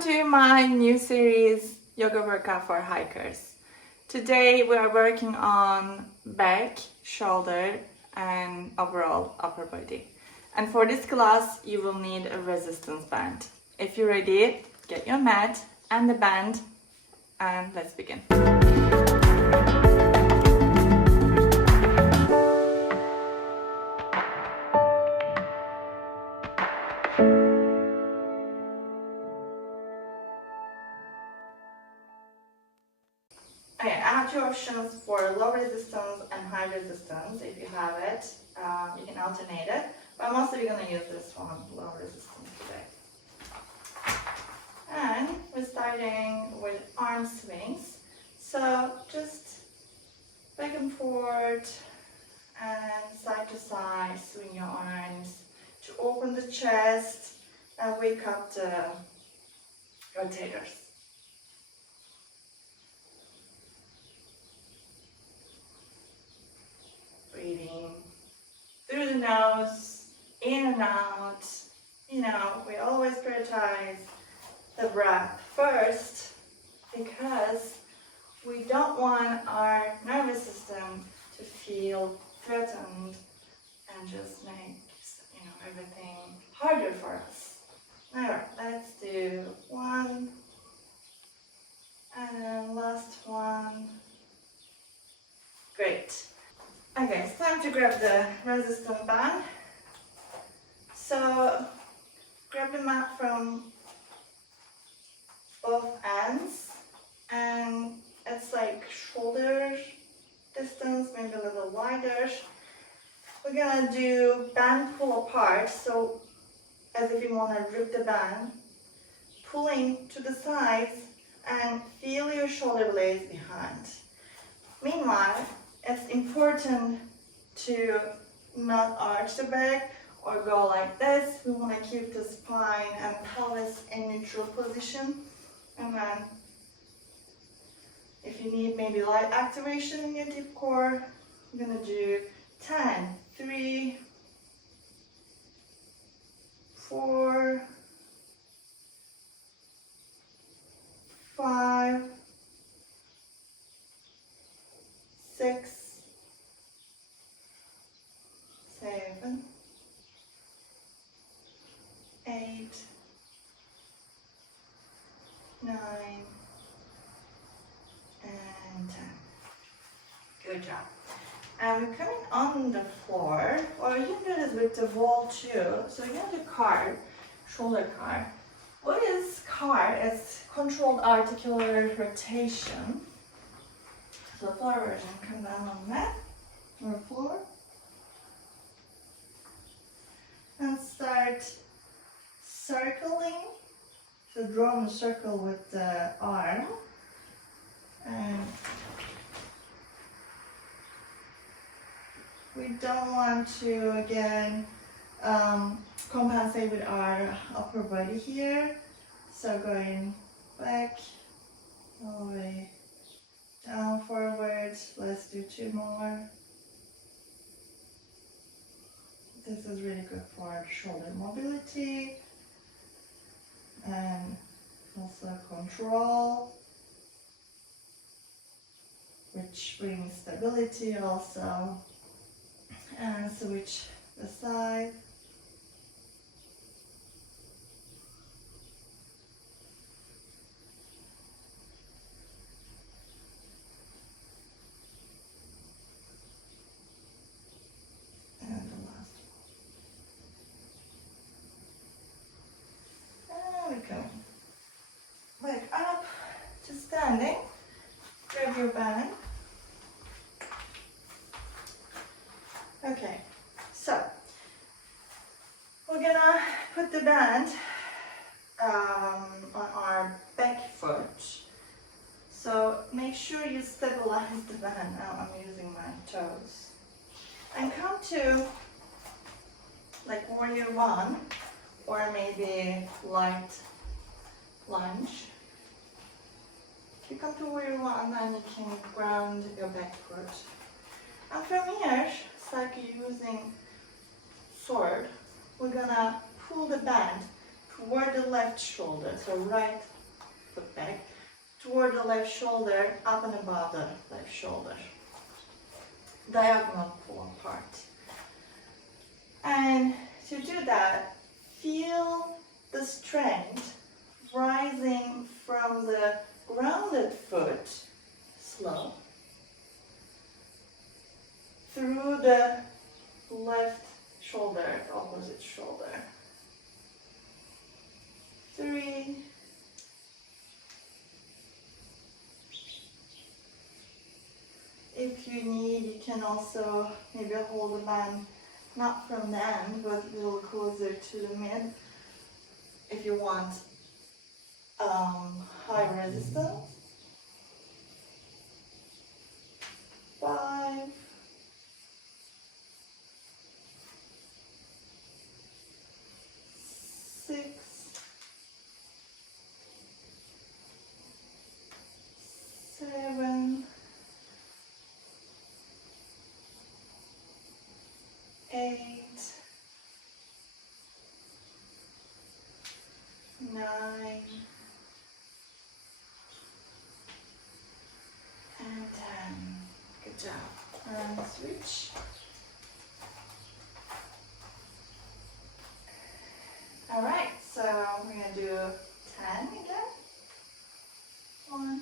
Welcome to my new series, Yoga Workout for Hikers. Today we are working on back, shoulder and overall upper body. And for this class you will need a resistance band. If you're ready, get your mat and the band and let's begin. Okay, I have two options for low resistance and high resistance. If you have it, you can alternate it. But I'm mostly going to use this one, low resistance today. And we're starting with arm swings. So just back and forth and side to side, swing your arms to open the chest and wake up the rotators. Breathing through the nose, in and out. You know, we always prioritize the breath first because we don't want our nervous system to feel threatened and just make, everything harder for us. Alright, let's do one and then last one. Great. Okay, it's time to grab the resistance band. So grab the mat from both ends and it's like shoulder distance, maybe a little wider. We're gonna do band pull apart, so as if you want to rip the band, pulling to the sides and feel your shoulder blades behind. Meanwhile, it's important to not arch the back or go like this. We want to keep the spine and pelvis in neutral position. And then if you need maybe light activation in your deep core, I'm going to do 10, 3, 4, 5, 6, 7, 8, 9, and 10. Good job. And we're coming on the floor, or you can do this with the wall too. So you have the card, shoulder card. What is card? It's controlled articular rotation. So the floor version, come down on the mat or floor. And start circling. So draw a circle with the arm. And we don't want to, again, compensate with our upper body here. So going back, all the way down, forward. Let's do 2 more. This is really good for shoulder mobility and also control, which brings stability also. And switch the side. And the last one. And we go back up to standing. Grab your band. Okay, so we're gonna put the band on our back foot. So make sure you stabilize the band. Now I'm using my toes. And come to like warrior one or maybe light lunge. If you come to warrior one, then you can ground your back foot. And from here, it's like you're using sword. We're gonna pull the band, toward the left shoulder, so right foot back, toward the left shoulder, up and above the left shoulder. Diagonal pull apart. And to do that, feel the strength rising from the grounded foot, slow, through the left shoulder, opposite shoulder. 3, if you need, you can also maybe hold the band not from the end, but a little closer to the mid if you want high resistance. 5, 6, 7, 8, 9, and 10. Good job. And switch. All right, so we're gonna do 10 again. 1,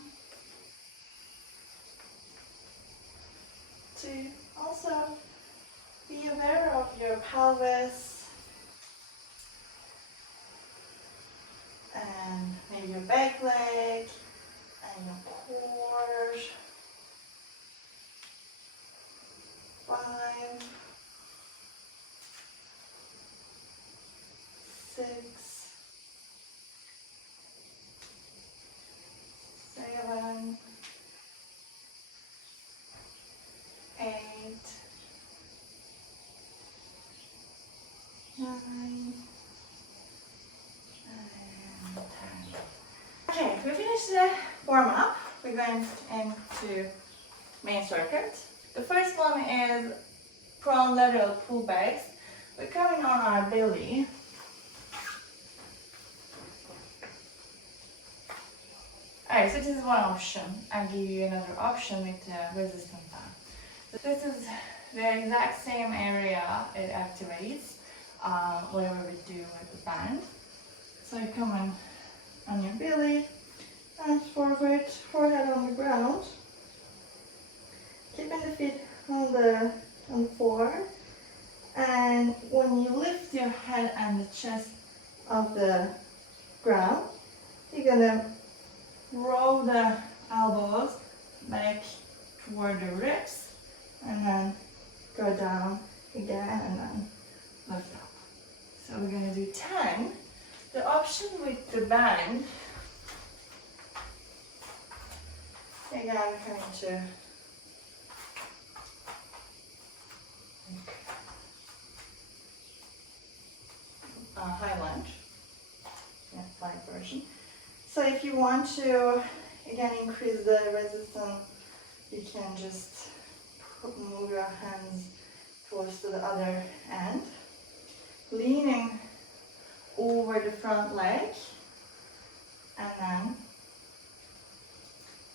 2. Also, be aware of your pelvis and maybe your back leg and your core. 5, 6, 7, 8, 9, and 10. Okay, we finished the warm up. We're going into main circuit. The first one is prone lateral pullbacks. We're coming on our belly. Alright, so this is one option. I'll give you another option with the resistance band. So this is the exact same area it activates, whatever we do with the band. So you come on your belly, and forward, forehead on the ground. Keeping the feet on the floor, and when you lift your head and the chest off the ground, you're gonna roll the elbows back toward the ribs, and then go down again, and then lift up. So we're gonna do 10. The option with the band, again, I'm coming to high lunge, light version. So if you want to, again, increase the resistance, you can just move your hands towards to the other end, leaning over the front leg, and then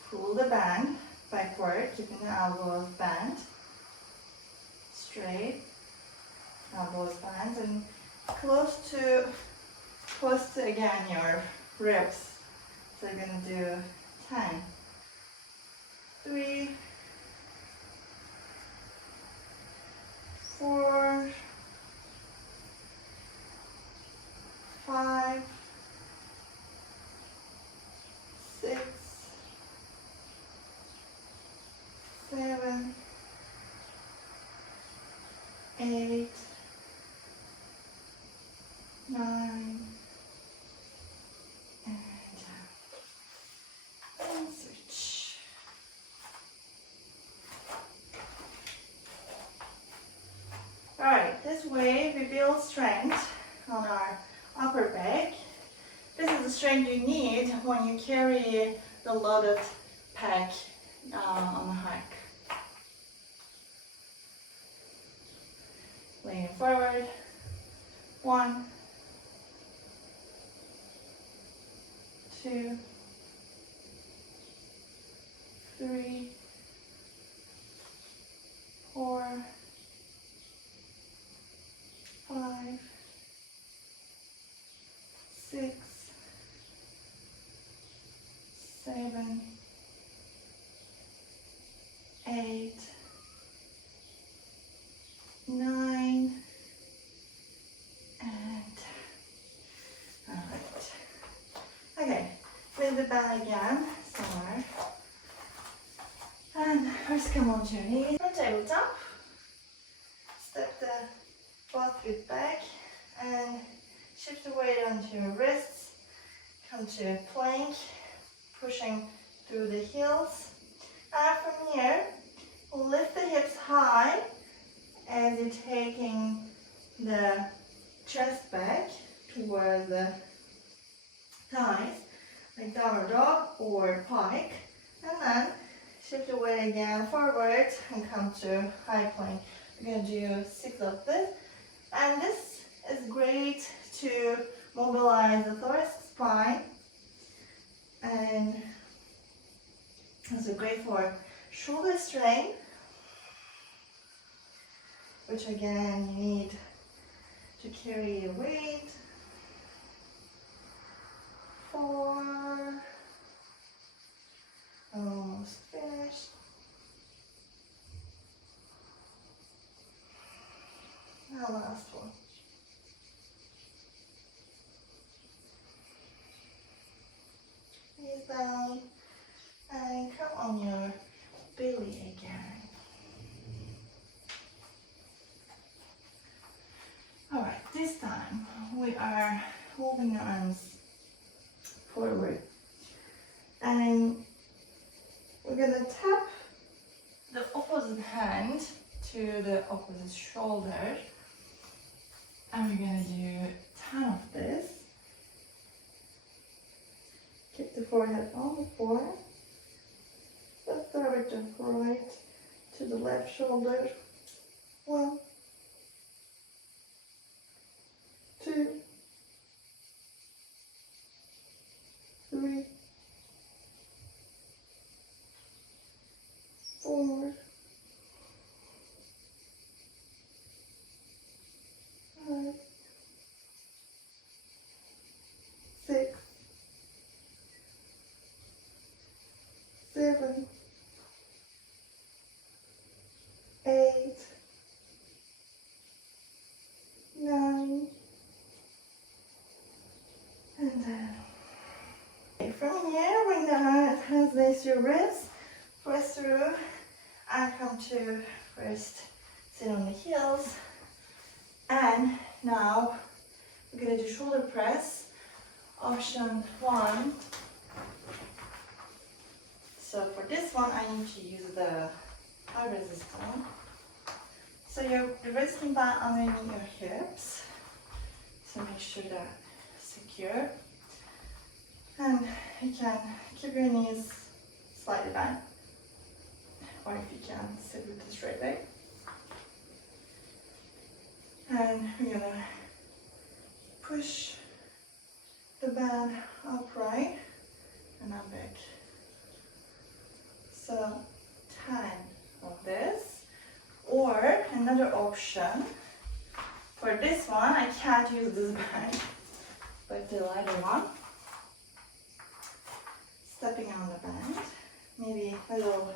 pull the band backward, keeping the elbows bent, straight, elbows bent, and close to again your ribs. So you're gonna do 10. 3, 4, 5, 6, 7, 8, 9, and switch. Alright, this way we build strength on our upper back. This is the strength you need when you carry the loaded pack on the hike. Lean forward. 1, 2, 3, 4, 5, 6, 7, 8, 9, and all right. Okay, with the band again, somewhere. And first come on to your knees. From tabletop, step the both feet back and shift the weight onto your wrists. Come to plank, pushing through the heels. And from here, lift the hips high as you're taking the chest back towards the thighs, like downward dog or pike. And then shift the weight again forward and come to high plank. We're going to do 6 of this. And this is great to mobilize the thoracic spine. And also great for shoulder strain, which again you need to carry your weight. 4, almost finished. Now last one. Knees down and come on your belly again. Alright, this time we are holding our arms forward and we're going to tap the opposite hand to the opposite shoulder and we're going to do 10 of this. Keep the forehead on the floor. Let's start with the right to the left shoulder. 1, 2, 3, 4, 5, 6, 7, 8, 9, and then from here, bring the hands next to your wrists, press through, and come to first sit on the heels. And now we're going to do shoulder press, option 1. So for this one, I need to use the high resistance. So you're resting back underneath your hips. So make sure they're secure. And you can keep your knees slightly bent. Or if you can, sit with a straight leg. And we're gonna push the band upright and up back. So 10 of this. Or another option, for this one, I can't use this band, but the lighter one. Stepping on the band, maybe a little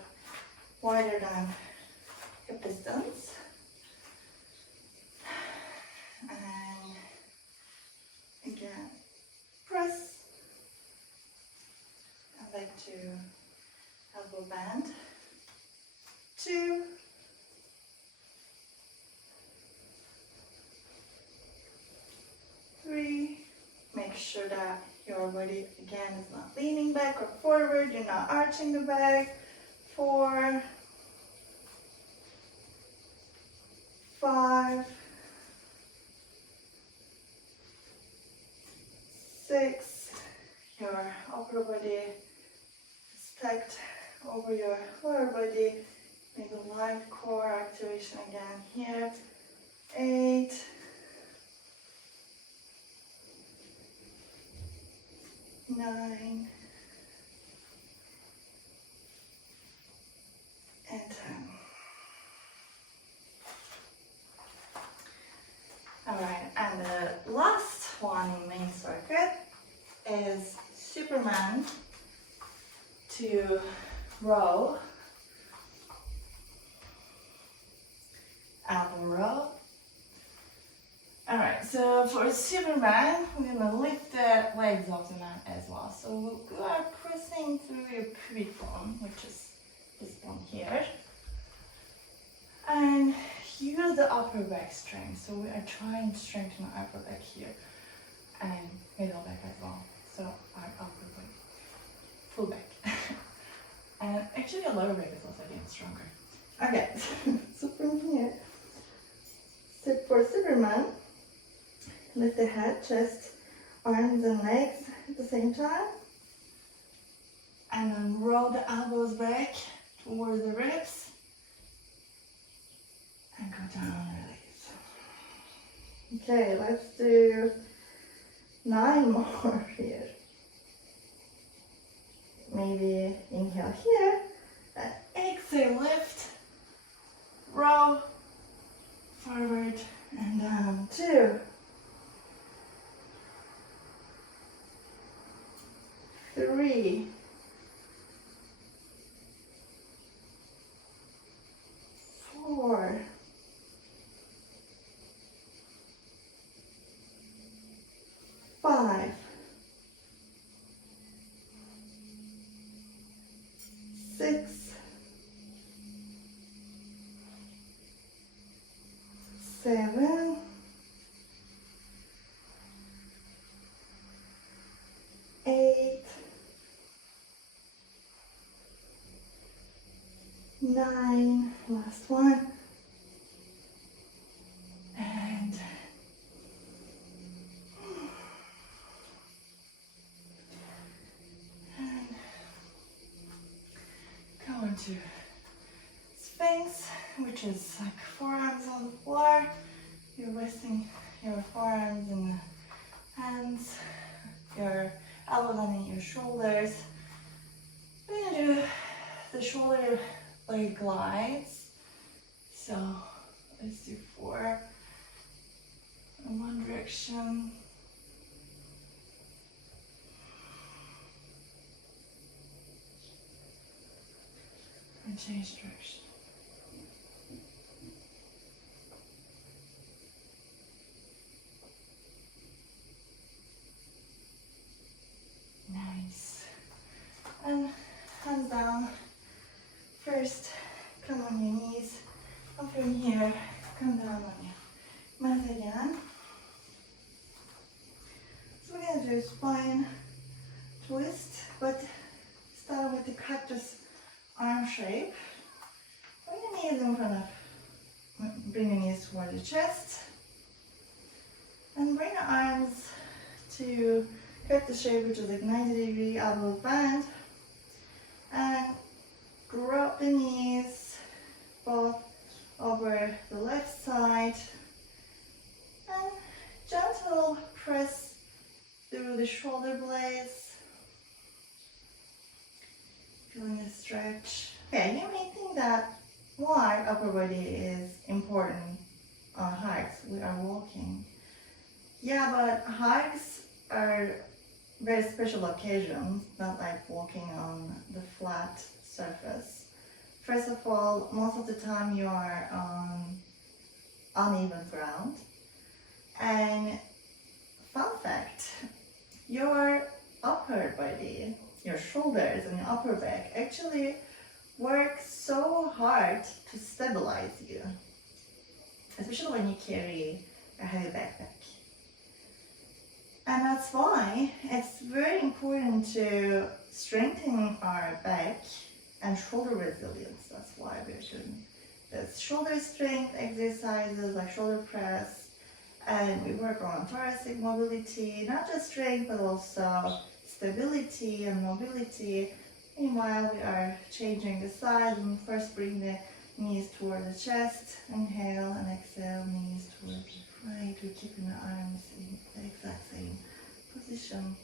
wider than hip distance. And again, press. I like to elbow band. 2, 3, make sure that your body again is not leaning back or forward, you're not arching the back. 4, 5, 6, your upper body is stacked over your lower body. Make a light core activation again here. 8, 9, and 10. Alright, and the last one in main circuit is Superman to row, elbow row. Alright, so for Superman, we're gonna lift the legs of the man as well. So we are pressing through your pubic bone, which is this bone here. And use the upper back strength. So we are trying to strengthen our upper back here and middle back as well. So our upper back, full back. And actually our lower back is also getting stronger. Okay, so from here, sit for Superman. Lift the head, chest, arms and legs at the same time. And then roll the elbows back towards the ribs. And go down and release. Okay, let's do 9 more here. Maybe inhale here, and exhale, lift, roll, forward, and down. 2, 3, 4, 5, 6, 7, 8, 9, last one, and go into Sphinx, which is like forearms on the floor. You're resting your forearms in the hands, your elbows underneath your shoulders. We're gonna do the shoulder blade glides. So let's do 4 in one direction. And change direction. Nice. And hands down. First, come on your knees. And from here, come down on your mat again. So we're going to do spine twist, but start with the cactus arm shape. Bring your knees in front of, bring your knees toward the chest. And bring your arms to cactus shape, which is like 90-degree elbow bend. And drop the knees both over the left side. And gentle press through the shoulder blades. Feeling the stretch. Okay, you may think that why upper body is important on hikes. We are walking. Yeah, but hikes are very special occasions, not like walking on the flat surface. First of all, most of the time you are on uneven ground. And fun fact, your upper body, your shoulders and your upper back actually work so hard to stabilize you, especially when you carry a heavy backpack. And that's why it's very important to strengthen our back and shoulder resilience. That's why we're doing this shoulder strength exercises like shoulder press, and we work on thoracic mobility, not just strength but also stability and mobility. Meanwhile, we are changing the side, and first bring the knees toward the chest, inhale and exhale, knees toward the right. We're keeping the arms in the exact same position.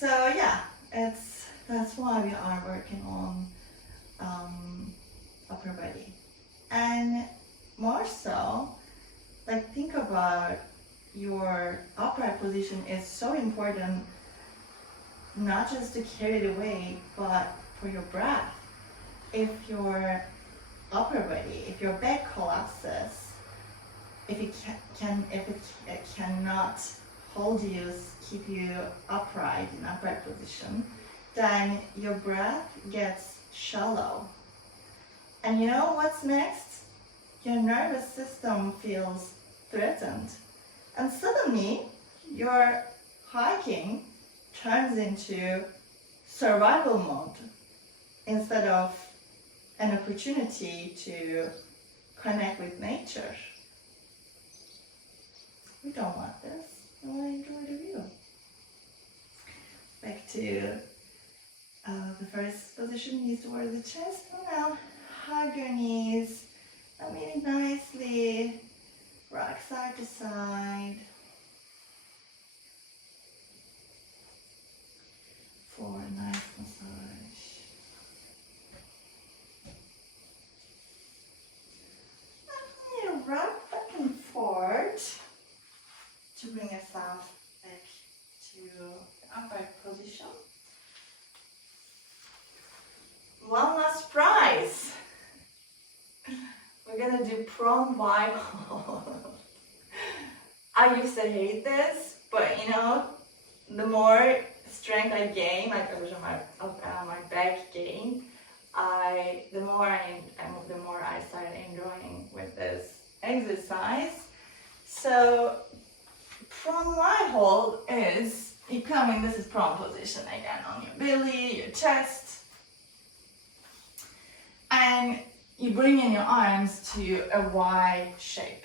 So yeah, that's why we are working on upper body. And more so, like think about your upright position is so important, not just to carry the weight, but for your breath. If your upper body, if your back collapses, if it cannot hold you, keep you upright in upright position, then your breath gets shallow. And you know what's next? Your nervous system feels threatened. And suddenly, your hiking turns into survival mode instead of an opportunity to connect with nature. We don't want this. We want to enjoy the view. Back to the first position, knees towards the chest. Now, hug your knees. And really nicely rock side to side. For a nice massage. And rock back and forth to bring yourself back to the upright position. One last prize. We're gonna do prone wide hold. I used to hate this, but you know, the more strength I gain, like my back gain, the more I started enjoying with this exercise. So prone wide hold is you come in. This is prone position again on your belly, your chest, and you bring in your arms to a Y shape.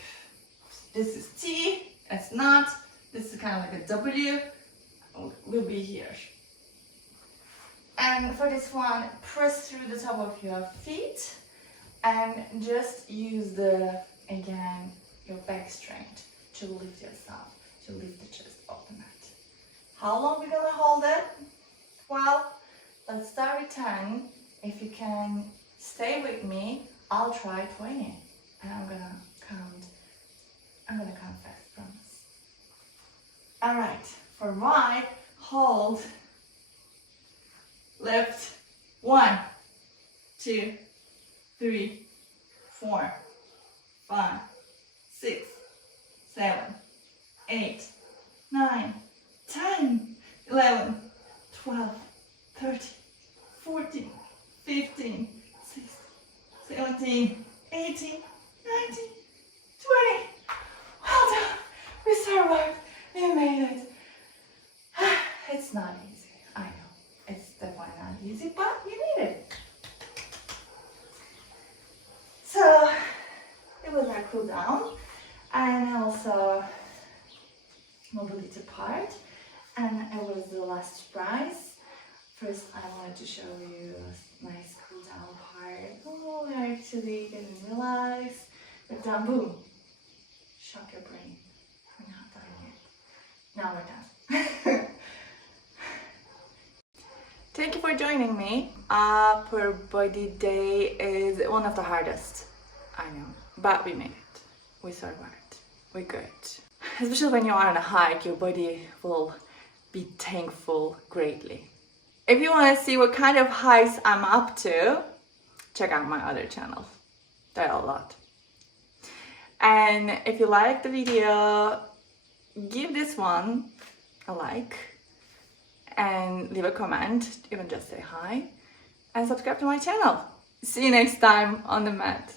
This is T, it's not. This is kind of like a W. Will be here. And for this one, press through the top of your feet and just use again, your back strength to lift yourself, to lift the chest off the mat. How long we're gonna hold it? Well, let's start with 10. If you can stay with me, I'll try 20. And I'm gonna count fast, promise. All right, for wide, hold, lift, 1, 2, 3, 4, 5, 6, 7, 8, 9, 10, 11, 12, 13, 14, 15, 16, 17, 18, 19, 20. Well done. We survived. We made it. It's not easy. I know. It's definitely not easy, but you need it. So it was our cool down and also mobility part, and it was the last prize. First, I wanted to show you a nice cool down part. Oh, we're actually getting relaxed. We're done. Boom. Shock your brain. We're not done yet. Now we're done. Thank you for joining me. Upper body day is one of the hardest. I know, but we made it. We survived. We're good. Especially when you are on a hike, your body will be thankful greatly. If you want to see what kind of hikes I'm up to, check out my other channels. There are a lot. And if you like the video, give this one a like and leave a comment, even just say hi, and subscribe to my channel. See you next time on the mat.